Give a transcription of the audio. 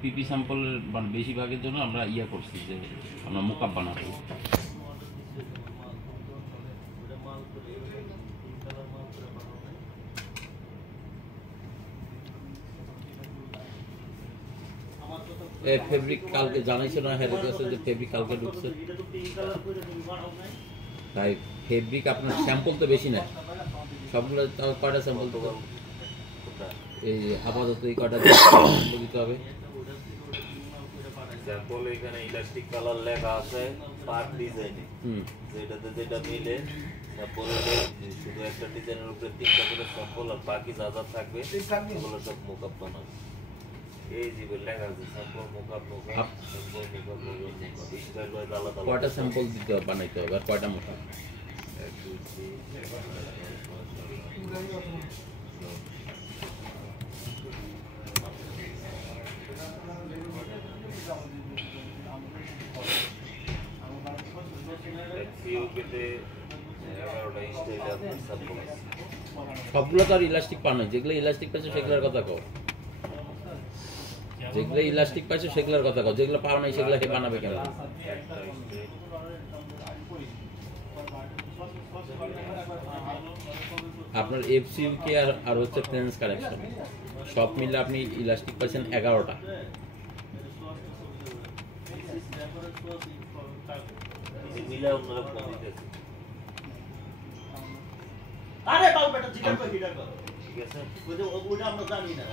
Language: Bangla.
পিপি স্যাম্পল মানে বেশিরভাগের জন্য আমরা ইয়ে করছি যে আমরা মোকাপ বানাবো। ফেব্রিক কালকে জানাইছো না হেড কাছে যে ফেব্রিক কালকে ঢুকছে, তাই ফেব্রিক আপনার স্যাম্পল তো বেশি না, সবগুলো তাও কয়টা স্যাম্পল তো এই আপাতত এই কয়টা দিতে হবে। স্যাম্পল এখানে ইলাস্টিক কালার লেখা আছে পার্ট ডিজাইনে, যেটাতে যেটা মিলে স্যাম্পলের শুধু একটা ডিজাইনের উপরে 3টা করে স্যাম্পল আর বাকি যা যা থাকবে সেগুলো সব মোকআপ বানাবে। এই যে লেখা আছে sample mockup sample mockup style wise আলাদা কয়টা স্যাম্পল দিতে হবে, বানাইতে হবে আর কয়টা মোকআপ? 1 2 3 সবগুলো তো আর ইলাস্টিক পানো, যেগুলো ইলাস্টিক পাইছো সেগুলোর কথা কও, যেগুলো ইলাস্টিক পাইছো সেগুলোর কথা কও, যেগুলো পাও নাই সেগুলোকে বানাবে কেন? আপনার এফসিউকে আর হচ্ছে ফ্রেন্স কালেকশন সব মিলে আপনি ইলাস্টিক পাইছেন 11টা। আরে বাবু বেটা জিজ্ঞাসা করে ঠিক আছে, ওটা আমরা জানি না।